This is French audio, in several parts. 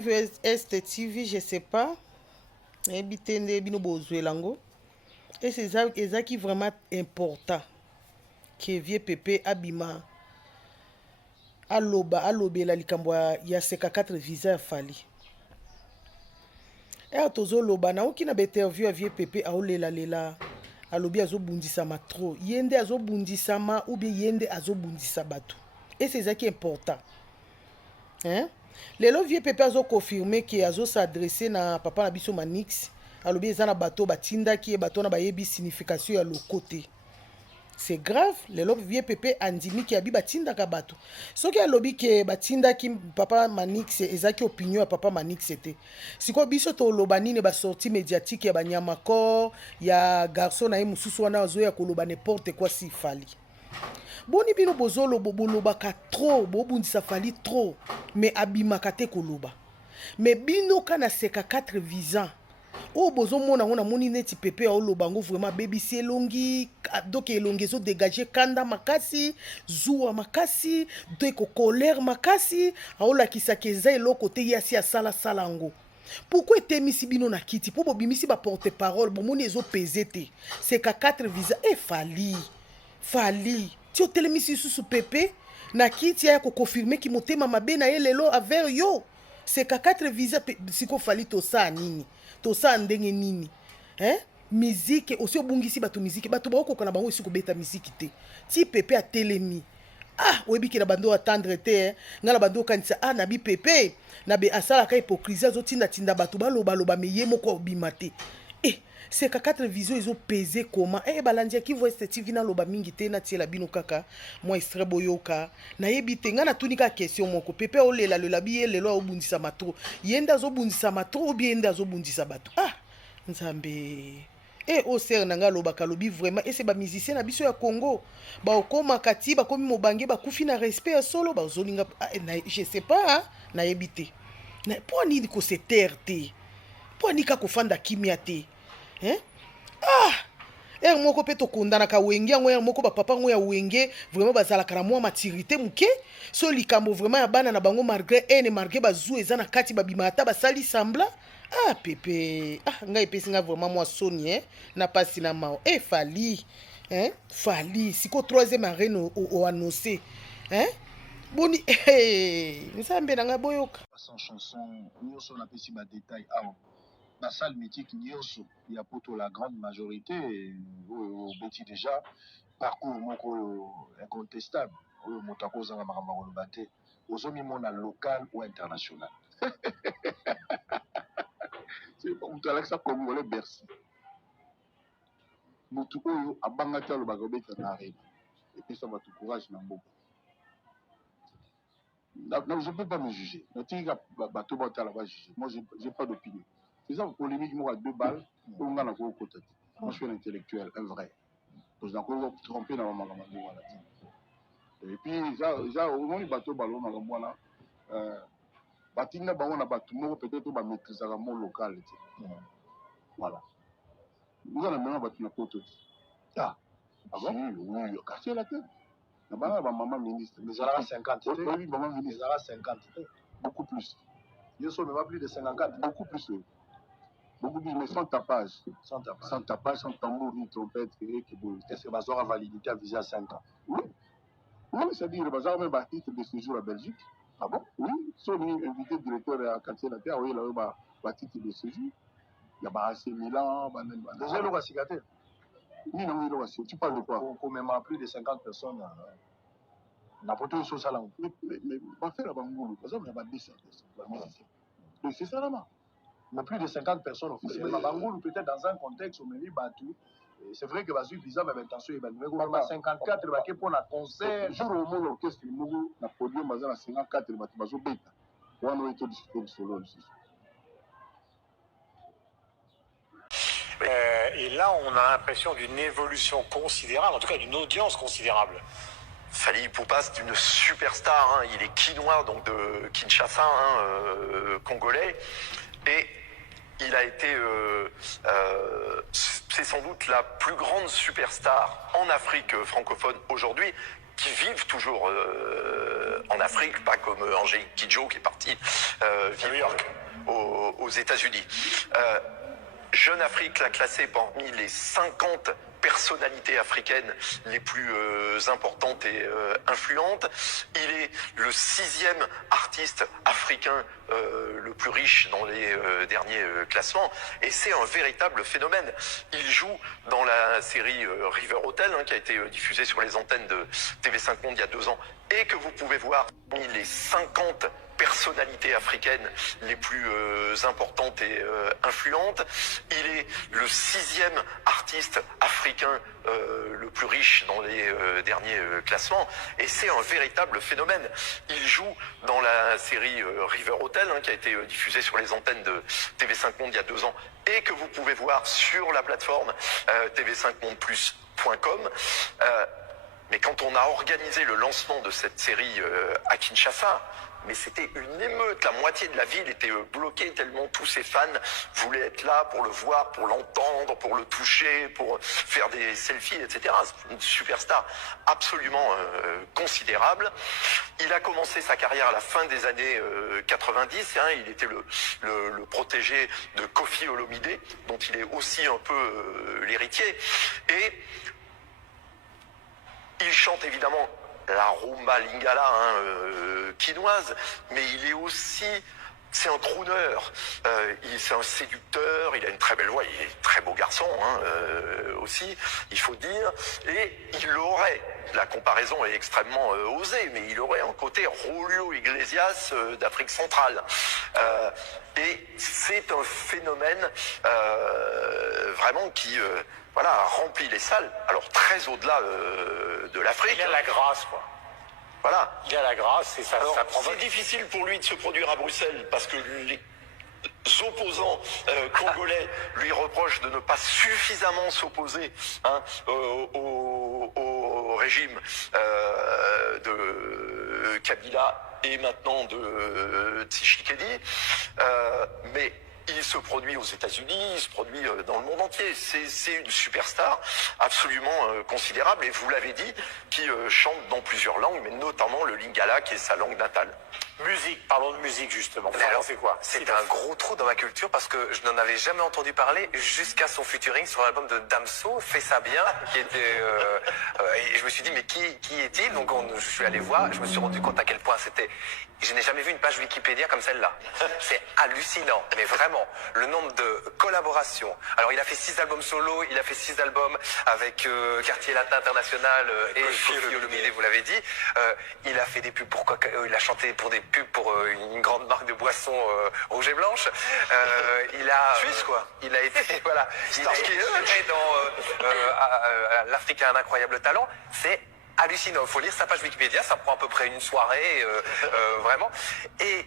TV Est TV, je sais pas. Ebitende bino bozuelango. Et c'est ça qui est vraiment important. Que vieux pépé abima. Alobela likambo ya seka 4 visa fali. Tozo loba na oki na interview ya vieux pépé aolela alobi azobundisama trop. Yende azobundisama ou bien yende azobundisa bato. Et c'est ça qui est important. Hein? Lelo vieux pépé azo confirmer que azo s'adresser na papa na biso Manix. Alobi eza na bato batinda ki bato na bayebi signification ya lokote. C'est grave, lelo vieux pépé andimi ki abi batinda ka bato. Soki alobi ke batinda ki papa Manix ezaki opinion ya papa Manix était. Siko biso to loba nini ba sortie médiatique ya banyama kor ya garçon na ye mususu wana azo ya koloba n'importe quoi si fali. Boni bino bozolo bolobaka trop, bobundisa fali trop, mais abimaka te koloba. Mais bino kana seka 4 visants. Oh bozo mona ngona moni neti pepe ya olobango vraiment baby si elongi donc elongi zo dégager kanda makasi zuwa makasi deko colère makasi aola kisaka eza eloko te yasi ya sala salango. Pourquoi etemisi bino na kiti po bobimisi ba porte parole bomoni ezo peser te c'est ka 4 visa e fali ti otelemisi susu pepe na kiti ya ko confirmer ki motema mabe na ye lelo aver yo c'est ka 4 visa siko fali to sa nini to sa ndenge nini musique aussi obungisi bato musique bato bakokoka na bango esi kobeta musique te ti pepe a telemi oyebiki na bando attendre te nga na bando kanisa na bi pepe na be asalaka hypocrisie azotinda bato baloba me ye moko obima te c'est ka 4 vision ezo peser comment balandi ki voix TV na loba mingi te na tiela bino kaka moi extrait boyoka na yebi te nga na tunika question moko pepe olela bi lelo obundisa matro yenda azobundisa matro ou bien yenda azobundisa bato nzambe au ser nanga loba kalobi vraiment et c'est ba musicien na biso ya Congo ba okoma kati ba komi mobange ba kufi na respect ya solo ba zolinga je sais pas na yebi te na po ni ko se terre po ni ka ko fanda kimia te moko pe tokondanaka wenge yango moko bapapa ngo ya wenge vraiment bazalaka na mwa maturité muke so likambo vraiment ya bana na bango malgré malgré bazu eza na kati babima ata basali sambla pepe ngai epesi nga vraiment mwa soni na pasi na mao fali siko 3e arène o annoncé boni nzambe na nga boyoka sans chanson nyonso na pesi ba détail awa la salle mythique nyonso ya poto la grande majorité beti déjà parcours moko incontestable oyo moto akozanga makambo koloba te ozomimona local ou international c'est pas moto alakisa congolais Bercy moto oyo abangaki alobaka obeta na arena epesa bato courage na mboka je peux pas me juger natinga bato batala ba juger moi j'ai pas d'opinion. C'est ça, polémique, moi, à 2 balles, on a encore côté. Moi, je suis un intellectuel, un vrai. Donc, j'ai encore trompé dans ma maman. Et puis, au moins, les bateaux ballons, on a batinga ballon, on a peut-être on va maîtriser le monde local. Voilà. Nous allons maintenant battre notre côté. Ah bon? Oui, cacher la tête. Maman ministre. Mais ça 50. Oui, maman ministre. Ça 50. Beaucoup plus. Il y a même plus de 54. Beaucoup plus. Beaucoup plus, mais sans tapage. Sans tapage. Sans tapage, sans tambour, ni trompette. Est-ce que Bazar a validité à viser à 5 ans? Oui. Oui, c'est-à-dire que Bazar a même titre de séjour à Belgique. Ah bon? Oui. Si on est invité directeur à quartier la terre, oui, il a titre de séjour. Il y a AC Milan, déjà, il a cigaté. Oui, non, il a cigaté. Tu parles de quoi? Pour même plus de 50 personnes. N'importe où sur le salon. Mais, pas faire la bangoule. Parce qu'il y a 200 personnes. Donc, c'est ça là-bas. Mais plus de 50 personnes officiellement. Bangoul, peut-être dans un contexte où on est battu. C'est vrai que Basu visa mais intention est mais 54 baké pour la concert. Jour au moins l'orchestre Mougou na podium bazana 54 bazo beta. Wana weto discuter solo ici. Et là, on a l'impression d'une évolution considérable, en tout cas d'une audience considérable. Fally Ipupa, c'est une superstar. Il est quinois, donc de Kinshasa, congolais. Et il a été, c'est sans doute la plus grande superstar en Afrique francophone aujourd'hui, qui vivent toujours en Afrique, pas comme Angélique Kidjo qui est partie vivre aux États-Unis. Jeune Afrique l'a classé parmi les 50 personnalités africaines les plus importantes et influentes. Il est le 6e artiste africain le plus riche dans les derniers classements, et c'est un véritable phénomène. Il joue dans la série River Hotel, qui a été diffusée sur les antennes de TV5 Monde il y a 2 ans, et que vous pouvez voir parmi les 50 personnalités africaines les plus importantes et influentes. Il est le 6e artiste africain le plus riche dans les derniers classements, et c'est un véritable phénomène. Il joue dans la série River Hotel, qui a été diffusée sur les antennes de TV5 Monde il y a 2 ans, et que vous pouvez voir sur la plateforme tv5mondeplus.com. Mais quand on a organisé le lancement de cette série à Kinshasa, mais c'était une émeute. La moitié de la ville était bloquée tellement tous ses fans voulaient être là pour le voir, pour l'entendre, pour le toucher, pour faire des selfies, etc. C'est une superstar absolument considérable. Il a commencé sa carrière à la fin des années 90. Il était le protégé de Koffi Olomide, dont il est aussi un peu l'héritier. Et il chante évidemment la rumba lingala quinoise, mais il est aussi, c'est un crooner, c'est un séducteur, il a une très belle voix, il est un très beau garçon aussi, il faut dire, et il aurait, la comparaison est extrêmement osée, mais il aurait un côté Julio Iglesias d'Afrique centrale. Et c'est un phénomène vraiment qui remplit les salles, alors très au-delà de l'Afrique. Il a la grâce, quoi. Voilà. Il a la grâce et ça c'est difficile pour lui de se produire à Bruxelles parce que les opposants congolais lui reprochent de ne pas suffisamment s'opposer au régime de Kabila et maintenant de Tshisekedi. Mais il se produit aux États-Unis, il se produit dans le monde entier. C'est une superstar absolument considérable, et vous l'avez dit, qui chante dans plusieurs langues, mais notamment le lingala, qui est sa langue natale. Musique, parlons de musique justement. C'est quoi? C'est un gros trou dans ma culture parce que je n'en avais jamais entendu parler jusqu'à son featuring sur l'album de Damso, Fais ça bien, qui était. Et je me suis dit, mais qui est-il? Donc je suis allé voir, je me suis rendu compte à quel point c'était. Je n'ai jamais vu une page Wikipédia comme celle-là. C'est hallucinant, mais vraiment. Le nombre de collaborations. Alors, il a fait 6 albums solo, il a fait 6 albums avec Quartier Latin International et Koffi Olomide, vous l'avez dit. Il a fait des pubs pour il a chanté pour des pubs pour une grande marque de boissons rouge et blanche. Il a Suisse, quoi. Il a été voilà. Il a été dans l'Afrique a un incroyable talent. C'est hallucinant. Il faut lire sa page Wikipédia, ça prend à peu près une soirée, vraiment. Et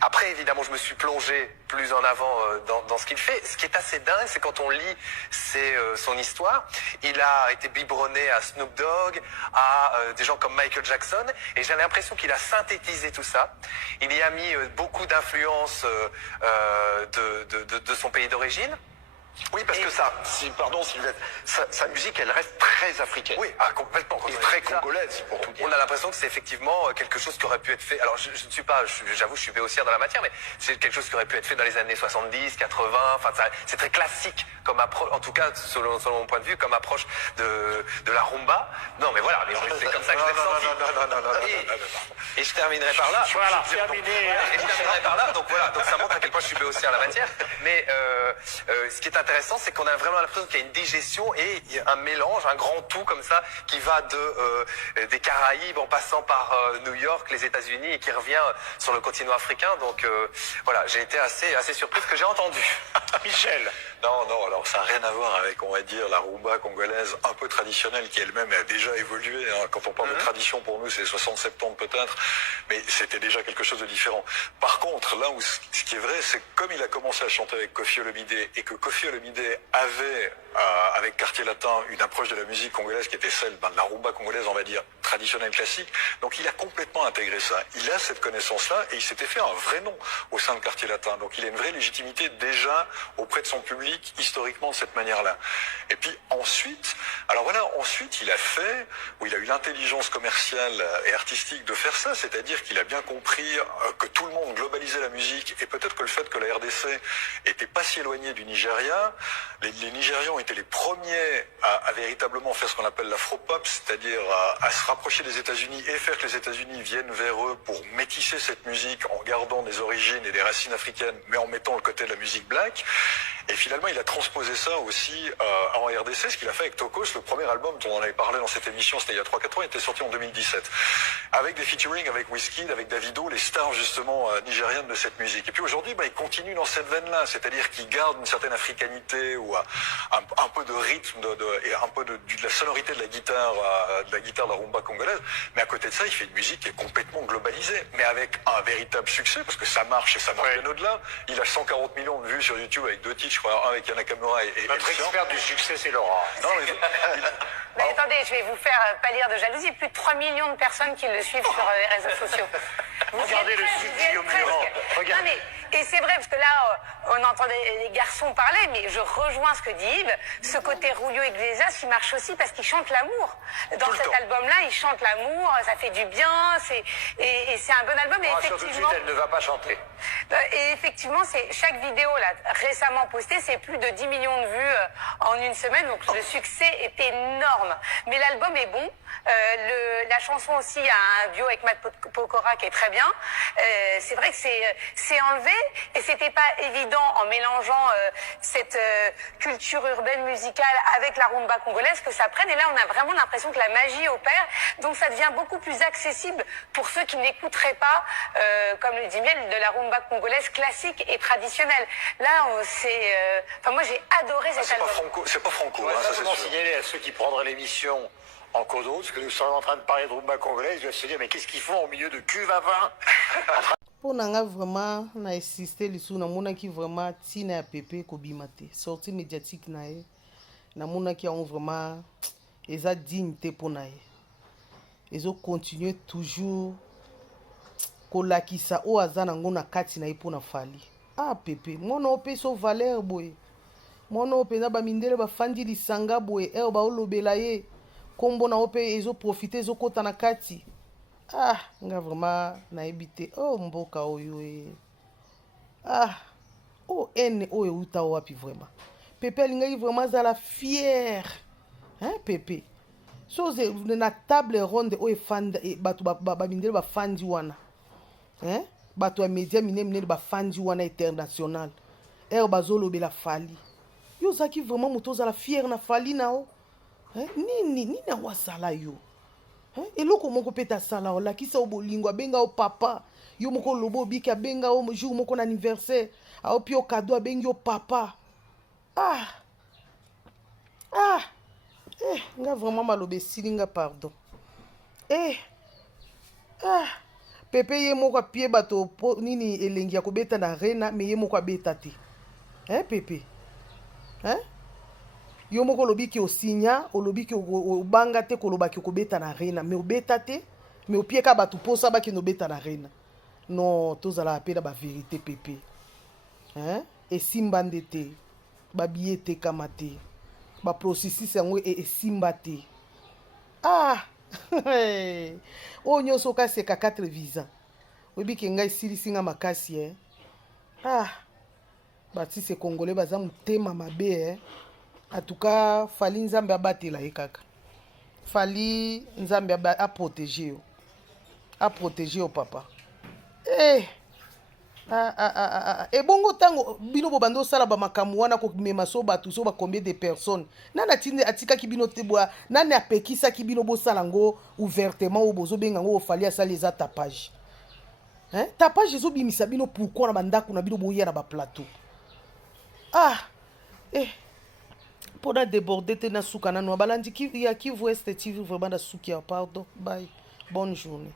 après, évidemment, je me suis plongé plus en avant dans ce qu'il fait. Ce qui est assez dingue, c'est quand on lit son histoire. Il a été biberonné à Snoop Dogg, à des gens comme Michael Jackson, et j'ai l'impression qu'il a synthétisé tout ça. Il y a mis beaucoup d'influences de son pays d'origine. Oui, parce que pardon Sylvette, sa musique, elle reste très africaine. Oui, complètement. Et très congolaise, pour tout dire. On a l'impression que c'est effectivement quelque chose qui aurait pu être fait. Alors, je ne suis pas, j'avoue, je suis béotière dans la matière, mais c'est quelque chose qui aurait pu être fait dans les années 70, 80. Enfin, c'est très classique comme approche, en tout cas, selon mon point de vue, comme approche de la rumba. Non, mais voilà, c'est comme ça que je l'ai ressenti. Et je terminerai par là. Voilà, terminé. Et je terminerai par là. Donc voilà, donc ça montre à quel point je suis béotière en la matière. Mais ce qui est intéressant, c'est qu'on a vraiment l'impression qu'il y a une digestion et un mélange, un grand tout comme ça, qui va des Caraïbes en passant par New York, les États-Unis, et qui revient sur le continent africain. Donc voilà, j'ai été assez surpris de ce que j'ai entendu. Michel. Non, alors ça n'a rien à voir avec, on va dire, la rumba congolaise un peu traditionnelle qui elle-même a déjà évolué. Quand on parle de tradition, pour nous, c'est 60-70 peut-être, mais c'était déjà quelque chose de différent. Par contre, là où ce qui est vrai, c'est c'est que comme il a commencé à chanter avec Koffi Olomide et que Koffi Olomide avait, avec Quartier Latin, une approche de la musique congolaise qui était celle de la rumba congolaise, on va dire, traditionnelle, classique, donc il a complètement intégré ça. Il a cette connaissance-là et il s'était fait un vrai nom au sein de Quartier Latin. Donc il a une vraie légitimité déjà auprès de son public, historiquement, de cette manière-là. Et puis ensuite, alors voilà, ensuite il a fait, où il a eu l'intelligence commerciale et artistique de faire ça, c'est-à-dire qu'il a bien compris que tout le monde globalisait la musique et peut-être que le fait que la RDC était pas si éloignée du Nigeria, les Nigérians étaient les premiers à véritablement faire ce qu'on appelle l'afro-pop, c'est-à-dire à se rapprocher des États-Unis et faire que les États-Unis viennent vers eux pour métisser cette musique en gardant des origines et des racines africaines, mais en mettant le côté de la musique black. Et finalement, il a transposé ça aussi en RDC, ce qu'il a fait avec Tokos, le premier album dont on avait parlé dans cette émission, c'était il y a 3-4 ans, il était sorti en 2017. Avec des featuring avec Wizkid, avec Davido, les stars justement nigériennes de cette musique. Et puis aujourd'hui, il continue dans cette veine-là, c'est-à-dire qu'il garde une certaine africanité ou un peu de rythme et un peu de la sonorité de la guitare de la rumba congolaise. Mais à côté de ça, il fait une musique qui est complètement globalisée, mais avec un véritable succès, parce que ça marche et ça marche bien au-delà. Il a 140 millions de vues sur YouTube avec 2 titres, je crois, un avec Yana Kamura et Notre expert du succès, c'est Laura. Non, mais Mais attendez, je vais vous faire pâlir de jalousie. Plus de 3 millions de personnes qui le suivent sur les réseaux sociaux. Regardez le site Guillaume Durand. Regarde. Non, mais, et c'est vrai, parce que là, on entendait les garçons parler, mais je rejoins ce que dit Yves. Ce côté Julio Iglesias, il marche aussi parce qu'il chante l'amour. Dans cet album-là, il chante l'amour, ça fait du bien, et c'est un bon album. Et Tout de suite, effectivement, elle ne va pas chanter. et effectivement, chaque vidéo là, récemment postée, c'est plus de 10 millions de vues en une semaine. Donc le succès est énorme. Mais l'album est bon. La chanson aussi a un duo avec Matt Pokora qui est très bien. C'est vrai que c'est enlevé et c'était pas évident en mélangeant cette culture urbaine musicale avec la rumba congolaise que ça prenne. Et là, on a vraiment l'impression que la magie opère. Donc ça devient beaucoup plus accessible pour ceux qui n'écouteraient pas, comme le dit Miel, de la rumba congolaise classique et traditionnelle. Là, moi j'ai adoré cet album. c'est pas franco, On va hein, ça c'est simplement sûr. signaler à ceux qui prendraient l'émission en cours parce que nous sommes en train de parler de rumba congolaise, ils doivent se dire mais qu'est-ce qu'ils font au milieu de cuve à vin? mpo na nga vraiment na insiste lisusu namonaki vraiment ntina ya pepe ekobima te sortie médiatique na ye namonaki yango vraiment eza digne te mpo na ye ezocontinue toujours kolakisa oyo aza nango na kati na ye mpo na fali pepe mwana oyo mpe so valeur boye mwana oyo mpenza bamindele bafandi lisanga boye oyo baolobela ye nkombo na oyo mpe ezoprofite ezokɔta na kati nga vraiment nayebi te mboka oyo ene oyo euta wapi vraiment pepe alingaki vraiment azala fier pepe so na table ronde oyo efanda bato bamindele bafandi wana bato ya media minene bafandi wana international bazolobela fali yo ozalaki vraiment moto ozala fier na fali nao nini yango asala yo eloko moko mpe tasala olakisa o bolingo abenga o papa yo moko oloba obiki abenga o jour moko na anniversaire aopi o kado abengi o papa nga vraiment maloba esili nga pardon pepe ye moko apie bato nini elengi ya kobeta na rena me ye moko abeta te pepe yo moko olobiki osinya olobiki obanga te kolobaki okobeta na rena me obeta te me opieka bato mposa bakende obeta na rena non tozalaka mpe na baverité pepe esimba nde te babiye etekama te baprocessus yango esimba te oyo nyonso okaseka 4 visa oyebiki ngai esilisi nga makasi batise congolais baza motema mabe en tout cas fali nzambe abatela ye kaka fali nzambe aprotege yo papa ebongo ntango bino bobanda osala bamakambo wana komema so bato so bacombien de personnes nani atikaki bino te bwa nani apekisaki bino bosala ngo ouvertement oyo bozobenga ngo ofali asali eza tapage tapage ezobimisa bino pourkui na bandako na bino boya na baplateau mpona déborde te na suka nano abalandi ya Kivu Est TV vraiment na suki ya pardon bye bonne journée.